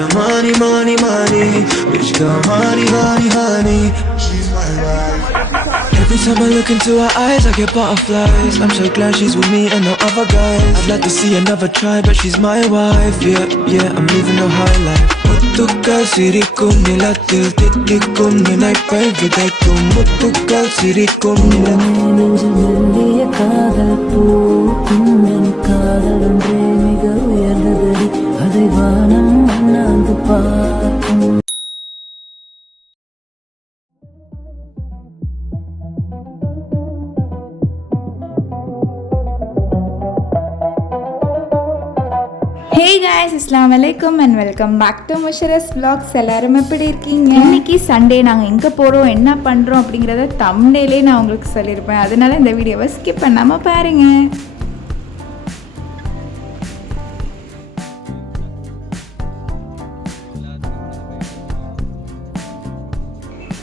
the money, money, money. Bitch got money, money, honey. She's my life. Every time I look into her eyes, I get butterflies. I'm so glad she's with me and no other guys. I'd like to see her never try, but she's my wife. Yeah, yeah, I'm living a high life. முத்துக்கள் சிரிக்கும் நிலத்தில் தித்திக்கும் நினைப்பை விதைக்கும் முத்துக்கள் சிரிக்கும் மெல்லிய காதல் பூக்கும் என் காதல் ஒன்றே மிக உயர்ந்ததடி அதை வானம் அண்ணாந்து பார்க்கும். Hey guys, Assalamu alaikum and welcome back to Mushara's vlogs. எல்லாரும் எப்படி இருக்கீங்க? இன்னைக்கு சண்டே நாங்கள் எங்கே போகிறோம் என்ன பண்ணுறோம் அப்படிங்கிறத தம்ப்நெயிலே நான் உங்களுக்கு சொல்லியிருப்பேன். அதனால இந்த வீடியோவை ஸ்கிப் பண்ணாமல் பாருங்க.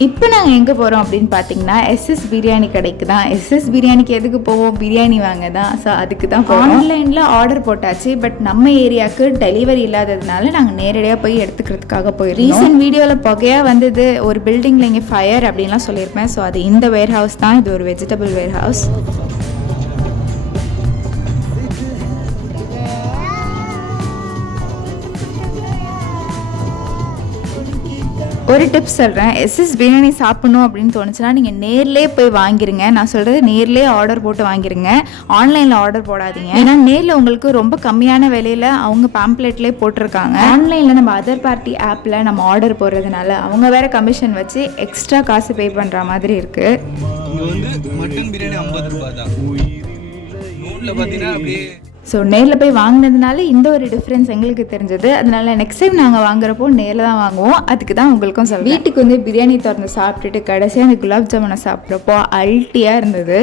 இப்போ நாங்கள் எங்கே போகிறோம் அப்படின்னு பார்த்தீங்கன்னா எஸ்எஸ் பிரியாணி கடைக்கு தான். எஸ்எஸ் பிரியாணிக்கு எதுக்கு போவோம்? பிரியாணி வாங்க தான். ஸோ அதுக்கு தான் ஆன்லைனில் ஆர்டர் போட்டாச்சு. பட் நம்ம ஏரியாவுக்கு டெலிவரி இல்லாததுனால நாங்கள் நேரடியாக போய் எடுத்துக்கிறதுக்காக போயிருக்கோம். ரீசெண்ட் வீடியோவில் புகையாக வந்தது ஒரு பில்டிங்கில் இங்கே ஃபயர் அப்படின்லாம் சொல்லியிருப்பேன். ஸோ அது இந்த வேர் ஹவுஸ் தான். இது ஒரு வெஜிடபிள் வேர் ஹவுஸ். ஒரு டிப்ஸ் சொல்கிறேன். எஸ்எஸ் பிரியாணி சாப்பிடணும் அப்படின்னு தோணுச்சுன்னா நீங்கள் நேர்லேயே போய் வாங்கிருங்க. நான் சொல்கிறது நேர்லேயே ஆர்டர் போட்டு வாங்கிருங்க. ஆன்லைனில் ஆர்டர் போடாதீங்க. ஏன்னா நேரில் உங்களுக்கு ரொம்ப கம்மியான விலையில் அவங்க பேம்ப்ளெட்லேயே போட்டிருக்காங்க. ஆன்லைனில் நம்ம அதர் பார்ட்டி ஆப்பில் நம்ம ஆர்டர் போடுறதுனால அவங்க வேறு கமிஷன் வச்சு எக்ஸ்ட்ரா காசு பே பண்ணுற மாதிரி இருக்குது. மட்டன் பிரியாணி 50 ரூபாய் தான். நூலில் பார்த்தீங்கன்னா அப்படியே ஸோ நேரில் போய் வாங்கினதுனால இந்த ஒரு டிஃப்ரென்ஸ் எங்களுக்கு தெரிஞ்சது. அதனால நெக்ஸ்ட் டைம் நாங்கள் வாங்குறப்போ நேரில் தான் வாங்குவோம். அதுக்கு தான் உங்களுக்கும் சொல்லுங்கள். வீட்டுக்கு வந்து பிரியாணி திறந்து சாப்பிட்டுட்டு கடைசியாக அந்த குலாப் ஜாமுனை சாப்பிட்றப்போ அல்ட்டியாக இருந்தது.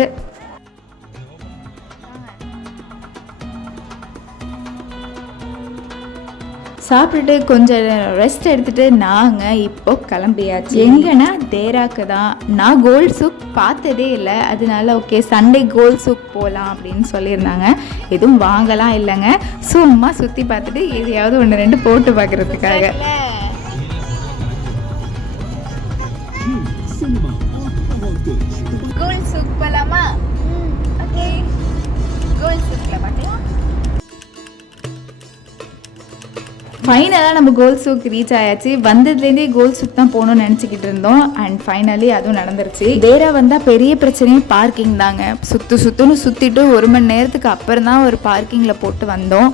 சாப்பிட்டுட்டு கொஞ்சம் ரெஸ்ட் எடுத்துகிட்டு நாங்கள் இப்போ கிளம்பியாச்சு. எங்கன்னா தேராக்கு தான். நான் கோல்ட் சூக் பார்த்ததே இல்லை. அதனால ஓகே சண்டே கோல்ட் சூக் போகலாம் அப்படின்னு சொல்லியிருந்தாங்க. எதுவும் வாங்கலாம் இல்லைங்க, சும்மா சுற்றி பார்த்துட்டு எதையாவது 1-2 போட்டு பார்க்குறதுக்காக. கோல்ட் சூக் போகலாமா? ஓகே கோல்ட் சூக்கில் பார்க்கலாம். ஃபைனலாக நம்ம கோல்ட் சூக் ரீச் ஆயாச்சு. வந்ததுலேருந்தே கோல்ட் சூக் தான் போகணும்னு நினச்சிக்கிட்டு இருந்தோம். அண்ட் ஃபைனலி அதுவும் நடந்துருச்சு. தேரா வந்தால் பெரிய பிரச்சனையே பார்க்கிங் தாங்க. சுற்றுன்னு சுற்றிட்டு 1 மணி நேரத்துக்கு அப்புறம் தான் ஒரு பார்க்கிங்கில் போட்டு வந்தோம்.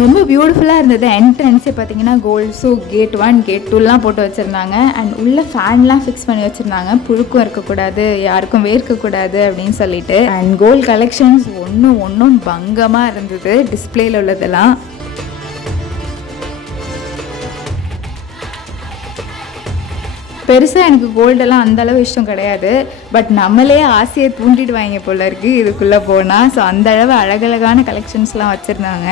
ரொம்ப பியூட்டிஃபுல்லாக இருந்தது. என்ட்ரன்ஸே பார்த்தீங்கன்னா கோல்ட் சூக் கேட் 1 கேட் 2லாம் போட்டு வச்சுருந்தாங்க. அண்ட் உள்ள ஃபேன்லாம் ஃபிக்ஸ் பண்ணி வச்சுருந்தாங்க. புழுக்கும் இருக்கக்கூடாது, யாருக்கும் வேர்க்கக்கூடாது அப்படின்னு சொல்லிட்டு. அண்ட் கோல்ட் கலெக்ஷன்ஸ் ஒன்றும் பங்கமாக இருந்தது டிஸ்பிளேல உள்ளதெல்லாம். பெருசாக எனக்கு கோல்டெல்லாம் அந்தளவு இஷ்டம் கிடையாது. பட் நம்மளே ஆசையை தூண்டிடுவாங்க போல இருக்குது இதுக்குள்ளே போனால். ஸோ அந்தளவு அழகழகான கலெக்ஷன்ஸ்லாம் வச்சுருந்தாங்க.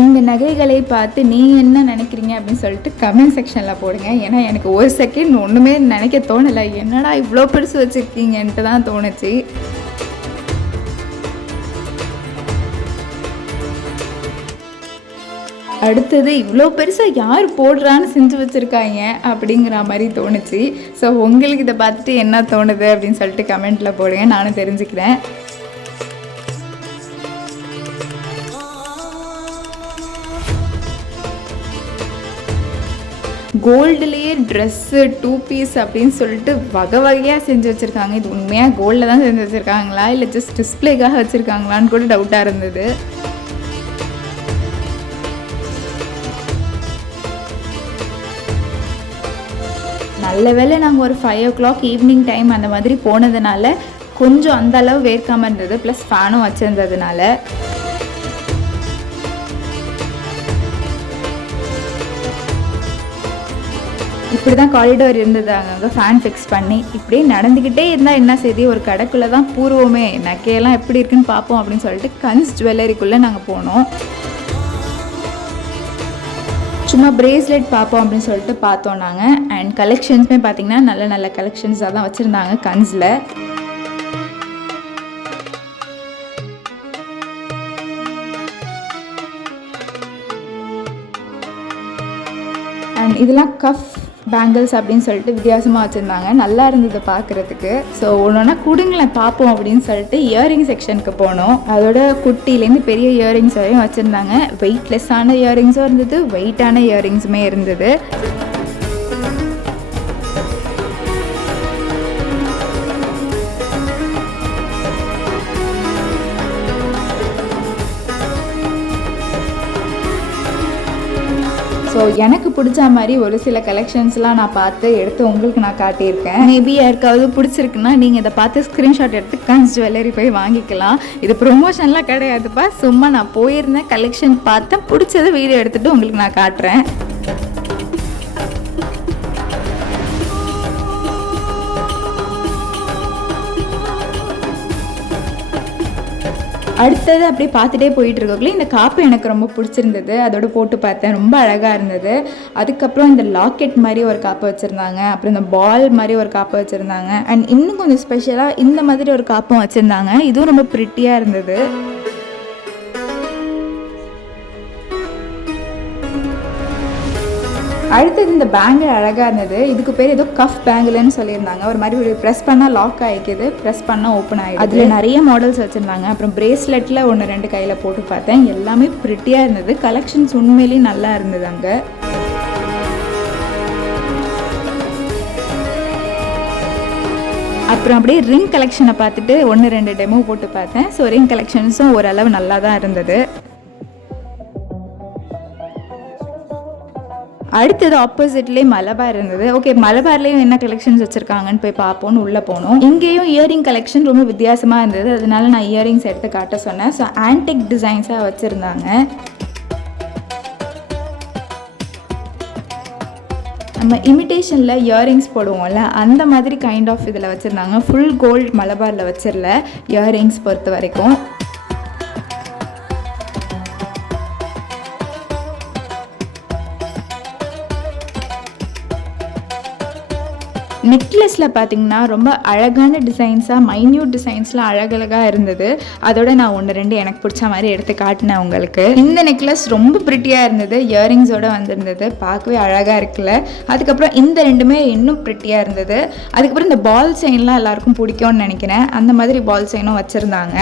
இந்த நகைகளை பார்த்து நீங்கள் என்ன நினைக்கிறீங்க அப்படின்னு சொல்லிட்டு கமெண்ட் செக்ஷனில் போடுங்க. ஏன்னா எனக்கு ஒரு செகண்ட் ஒன்றுமே நினைக்க தோணலை. என்னடா இவ்வளோ பெருசு வச்சுருக்கீங்கன்ட்டு தான் தோணுச்சு. அடுத்தது இவ்வளோ பெருசாக யார் போடுறான்னு செஞ்சு வச்சுருக்காங்க அப்படிங்கிற மாதிரி தோணுச்சு. ஸோ உங்களுக்கு இதை பார்த்துட்டு என்ன தோணுது அப்படின்னு சொல்லிட்டு கமெண்ட்டில் போடுங்க, நானும் தெரிஞ்சுக்கிறேன். கோல்டுலேயே ட்ரெஸ்ஸு 2 பீஸ் அப்படின்னு சொல்லிட்டு வகை வகையாக செஞ்சு வச்சுருக்காங்க. இது உண்மையாக கோல்டில் தான் செஞ்சு வச்சுருக்காங்களா இல்லை ஜஸ்ட் டிஸ்பிளேக்காக வச்சுருக்காங்களான்னு கூட டவுட்டாக இருந்தது. நல்ல வேளை நாங்கள் ஒரு 5 o'clock ஈவினிங் டைம் அந்த மாதிரி போனதுனால கொஞ்சம் அந்த அளவு வேர்க்காமல் இருந்தது. ப்ளஸ் ஃபேனும் வச்சுருந்ததுனால. இப்படி தான் காரிடோர் இருந்தது. அங்கே ஃபேன் ஃபிக்ஸ் பண்ணி இப்படியே நடந்துக்கிட்டே இருந்தால் என்ன செய்தி, ஒரு கடைக்குள்ளே தான் பூர்வமே நகையெல்லாம் எப்படி இருக்குன்னு பார்ப்போம் அப்படின்னு சொல்லிட்டு கன்ஸ் ஜுவல்லரிக்குள்ளே நாங்கள் போனோம். சும்மா பிரேஸ்லெட் பார்ப்போம் அப்படின்னு சொல்லிட்டு பார்த்தோம் நாங்கள். அண்ட் கலெக்ஷன்ஸுமே பார்த்திங்கன்னா நல்ல நல்ல கலெக்ஷன்ஸாக தான் வச்சுருந்தாங்க கன்ஸில். அண்ட் இதெல்லாம் கஃப் பேங்கிள்ஸ் அப்படின்னு சொல்லிட்டு வித்தியாசமாக வச்சுருந்தாங்க, நல்லா இருந்தது பார்க்குறதுக்கு. ஸோ ஒன்றா கொடுங்களேன் பார்ப்போம் அப்படின்னு சொல்லிட்டு இயரிங் செக்ஷனுக்கு போனோம். அதோட குட்டிலேருந்து பெரிய இயரிங்ஸ் வரையும் வச்சுருந்தாங்க. வெயிட்லெஸ்ஸான இயரிங்ஸும் இருந்தது, வெயிட்டான இயரிங்ஸுமே இருந்தது. ஸோ எனக்கு பிடிச்ச மாதிரி ஒரு சில கலெக்ஷன்ஸ்லாம் நான் பார்த்து எடுத்து உங்களுக்கு நான் காட்டியிருக்கேன். மேபி யாருக்காவது பிடிச்சிருக்குன்னா நீங்கள் இதை பார்த்து ஸ்க்ரீன்ஷாட் எடுத்து கன்ஸ் ஜுவல்லரி போய் வாங்கிக்கலாம். இது ப்ரொமோஷன்லாம் கிடையாதுப்பா, சும்மா நான் போயிருந்தேன், கலெக்ஷன் பார்த்தேன், பிடிச்சதை வீடியோ எடுத்துகிட்டு உங்களுக்கு நான் காட்டுறேன். அடுத்தது அப்படியே பார்த்துட்டே போயிட்டு இருக்கக்குள்ள இந்த காப்பு எனக்கு ரொம்ப பிடிச்சிருந்தது. அதோட போட்டு பார்த்தேன், ரொம்ப அழகாக இருந்தது. அதுக்கப்புறம் இந்த லாக்கெட் மாதிரி ஒரு காப்பு வச்சுருந்தாங்க, அப்புறம் இந்த பால் மாதிரி ஒரு காப்பு வச்சுருந்தாங்க. அண்ட் இன்னும் கொஞ்சம் ஸ்பெஷலாக இந்த மாதிரி ஒரு காப்பும் வச்சுருந்தாங்க. இதுவும் ரொம்ப ப்ரிட்டியாக இருந்தது. அடுத்தது இந்த பேங்கிள் அழகாக இருந்தது. இதுக்கு பேர் ஏதோ கஃப் பேங்கிள்னு சொல்லியிருந்தாங்க. ஒரு மாதிரி ப்ரெஸ் பண்ணால் லாக் ஆகிக்குது, ப்ரெஸ் பண்ணால் ஓப்பன் ஆகிடுது. அதில் நிறைய மாடல்ஸ் வச்சுருந்தாங்க. அப்புறம் பிரேஸ்லெட்டில் 1-2 கையில் போட்டு பார்த்தேன், எல்லாமே ப்ரிட்டியாக இருந்தது. கலெக்ஷன்ஸ் உண்மையிலேயும் நல்லா இருந்தது அங்கே. அப்புறம் அப்படியே ரிங் கலெக்ஷனை பார்த்துட்டு 1-2 டெமோ போட்டு பார்த்தேன். ஸோ ரிங் கலெக்ஷன்ஸும் ஓரளவு நல்லா தான் இருந்தது. அடுத்தது ஆப்போசிட்லேயே மலபார் இருந்தது. ஓகே, மலபார்லேயும் என்ன கலெக்ஷன்ஸ் வச்சுருக்காங்கன்னு போய் பார்ப்போன்னு உள்ளே போனோம். இங்கேயும் இயரிங் கலெக்ஷன் ரொம்ப வித்தியாசமாக இருந்தது, அதனால நான் இயரிங்ஸ் எடுத்து காட்ட சொன்னேன். ஸோ ஆன்டிக் டிசைன்ஸாக வச்சுருந்தாங்க. நம்ம இமிட்டேஷனில் இயரிங்ஸ் போடுவோம்ல, அந்த மாதிரி கைண்ட் ஆஃப் இதில் வச்சுருந்தாங்க. ஃபுல் கோல்டு மலபாரில் வச்சிடல இயரிங்ஸ் பொறுத்த வரைக்கும். நெக்லஸில் பார்த்திங்கன்னா ரொம்ப அழகான டிசைன்ஸாக, மைன்யூட் டிசைன்ஸ்லாம் அழகழகாக இருந்தது. அதோட நான் 1-2 எனக்கு பிடிச்ச மாதிரி எடுத்து காட்டினேன் உங்களுக்கு. இந்த நெக்லஸ் ரொம்ப ப்ரிட்டியாக இருந்தது, இயரிங்ஸோடு வந்திருந்தது, பார்க்கவே அழகாக இருக்குல்ல. அதுக்கப்புறம் இந்த 2மே இன்னும் ப்ரிட்டியாக இருந்தது. அதுக்கப்புறம் இந்த பால் செயின்லாம் எல்லாருக்கும் பிடிக்கும்னு நினைக்கிறேன், அந்த மாதிரி பால் செயினும் வச்சுருந்தாங்க.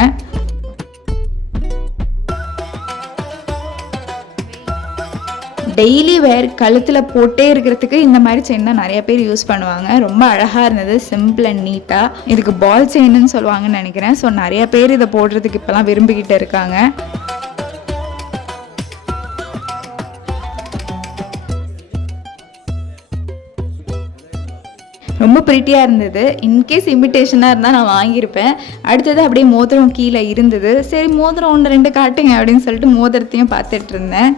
டெய்லி வேர் கழுத்தில் போட்டே இருக்கிறதுக்கு இந்த மாதிரி செயின் தான் நிறைய பேர் யூஸ் பண்ணுவாங்க. ரொம்ப அழகாக இருந்தது, சிம்பிள் அண்ட் நீட்டாக. இதுக்கு பால் செயின்னு சொல்லுவாங்கன்னு நினைக்கிறேன். ஸோ நிறைய பேர் இதை போடுறதுக்கு இப்போலாம் விரும்பிக்கிட்டு இருக்காங்க. ரொம்ப ப்ரிட்டியாக இருந்தது. இன்கேஸ் இமிட்டேஷனாக இருந்தால் நான் வாங்கியிருப்பேன். அடுத்தது அப்படியே மோதிரம் கீழே இருந்தது. சரி மோதிரம் 1-2 காட்டுங்க அப்படின்னு சொல்லிட்டு மோதிரத்தையும் பார்த்துட்டு இருந்தேன்.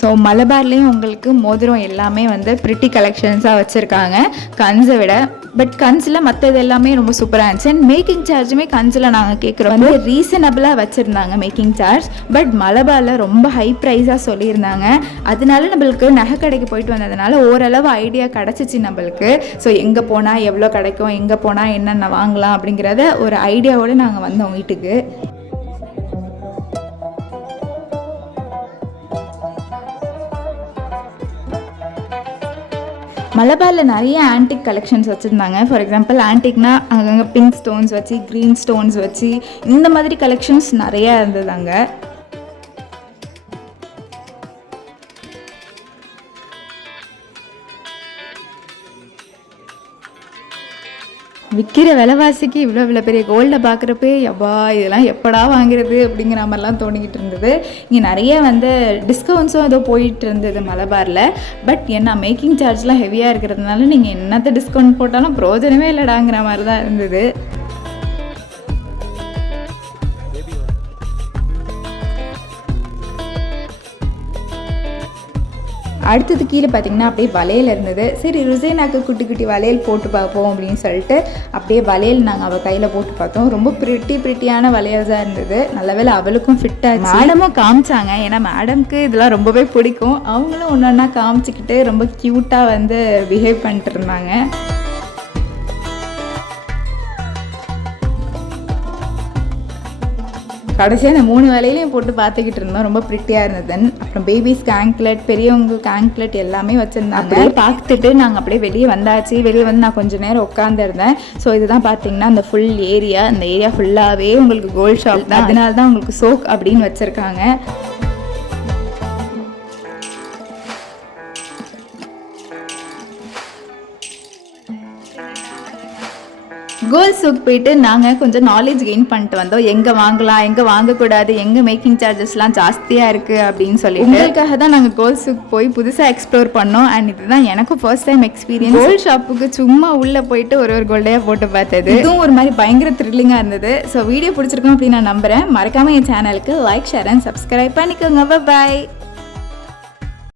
ஸோ மலபார்லேயும் உங்களுக்கு மோதிரம் எல்லாமே வந்து ப்ரிட்டி கலெக்ஷன்ஸாக வச்சுருக்காங்க கன்ஸை விட. பட் கன்ஸில் மற்றது எல்லாமே ரொம்ப சூப்பராக இருந்துச்சு. அண்ட் மேக்கிங் சார்ஜுமே கன்ஸில் நாங்கள் கேட்குறோம் வந்து ரீசனபிளாக வச்சுருந்தாங்க மேக்கிங் சார்ஜ். பட் மலபாரில் ரொம்ப ஹை ப்ரைஸாக சொல்லியிருந்தாங்க. அதனால நம்மளுக்கு நகை கடைக்கு போயிட்டு வந்ததுனால ஓரளவு ஐடியா கிடச்சிச்சு நம்மளுக்கு. ஸோ எங்கே போனால் எவ்வளோ கிடைக்கும், எங்கே போனால் என்னென்ன வாங்கலாம் அப்படிங்கிறத ஒரு ஐடியாவோடு நாங்கள் வந்தோம் வீட்டுக்கு. மலபாரில் நிறைய ஆன்டிக் கலெக்ஷன்ஸ் வச்சுருந்தாங்க. ஃபார் எக்ஸாம்பிள் ஆன்டிக்னா அங்கங்கே பிங்க் ஸ்டோன்ஸ் வச்சு, க்ரீன் ஸ்டோன்ஸ் வச்சு, இந்த மாதிரி கலெக்ஷன்ஸ் நிறையா இருந்தது அங்கே. விற்கிற விலைவாசிக்கு இவ்வளோ பெரிய கோல்டை பார்க்குறப்பே யப்பா இதெல்லாம் எப்படா வாங்குறது அப்படிங்கிற மாதிரிலாம் தோணிக்கிட்டு இருந்தது. இங்கே நிறைய வந்து டிஸ்கவுண்ட்ஸும் ஏதோ போயிட்டு இருந்தது மலபாரில். பட் என்ன மேக்கிங் சார்ஜ்லாம் ஹெவியாக இருக்கிறதுனால நீங்கள் என்னத்தை டிஸ்கவுண்ட் போட்டாலும் பிரயோஜனமே இல்லைடாங்கிற மாதிரி தான் இருந்தது. அடுத்தது கீழே பார்த்தீங்கன்னா அப்படியே வளையல் இருந்தது. சரி ருசைனாக்கு குட்டி குட்டி வளையல் போட்டு பார்ப்போம் அப்படின்னு சொல்லிட்டு அப்படியே வளையல் நாங்கள் அவள் கையில் போட்டு பார்த்தோம். ரொம்ப ப்ரிட்டியான வளையல் தான் இருந்தது. நல்ல வேளை அவளுக்கும் ஃபிட்டாக மேடமும் காமிச்சாங்க. ஏன்னா மேடம்க்கு இதெல்லாம் ரொம்பவே பிடிக்கும். அவங்களும் ஒன்று ஒன்றா காமிச்சிக்கிட்டு ரொம்ப க்யூட்டாக வந்து பிஹேவ் பண்ணிட்டு இருந்தாங்க. கடைசியாக இந்த 3 வேலையிலையும் போட்டு பார்த்துக்கிட்டு இருந்தோம். ரொம்ப ப்ரிட்டியாக இருந்தது. அப்புறம் பேபிஸ்க்கு ஆங்க்லெட், பெரியவங்களுக்கு ஆங்க்லெட் எல்லாமே வச்சுருந்தாங்க. பார்த்துட்டு நாங்கள் அப்படியே வெளியே வந்தாச்சு. வெளியே வந்து நான் கொஞ்சம் நேரம் உட்காந்துருந்தேன். ஸோ இதுதான் பார்த்தீங்கன்னா அந்த ஃபுல் ஏரியா. இந்த ஏரியா ஃபுல்லாகவே உங்களுக்கு கோல்ட் ஷாப் தான். அதனால தான் உங்களுக்கு சோக் அப்படின்னு வச்சுருக்காங்க. கோல்ட் சூக் போயிட்டு நாங்கள் கொஞ்சம் நாலேஜ் கெயின் பண்ணிட்டு வந்தோம். எங்கே வாங்கலாம், எங்கே வாங்கக்கூடாது, எங்கே மேக்கிங் சார்ஜஸ்லாம் ஜாஸ்தியாக இருக்குது அப்படின்னு சொல்லி உங்களுக்காக தான் நாங்கள் கோல்ட் சூக் போய் புதுசாக எக்ஸ்ப்ளோர் பண்ணோம். அண்ட் இதுதான் எனக்கும் ஃபர்ஸ்ட் டைம் எக்ஸ்பீரியன்ஸ். கோல்ட் ஷாப்புக்கு சும்மா உள்ளே போயிட்டு ஒரு கோல்டையாக போட்டு பார்த்தது. இதுவும் ஒரு மாதிரி பயங்கர த்ரில்லிங்காக இருந்தது. ஸோ வீடியோ பிடிச்சிருக்கோம் அப்படின்னு நான் நம்புகிறேன். மறக்காமல் என் சேனலுக்கு லைக், ஷேர் அண்ட் சப்ஸ்கிரைப் பண்ணிக்கோங்க. பாய்.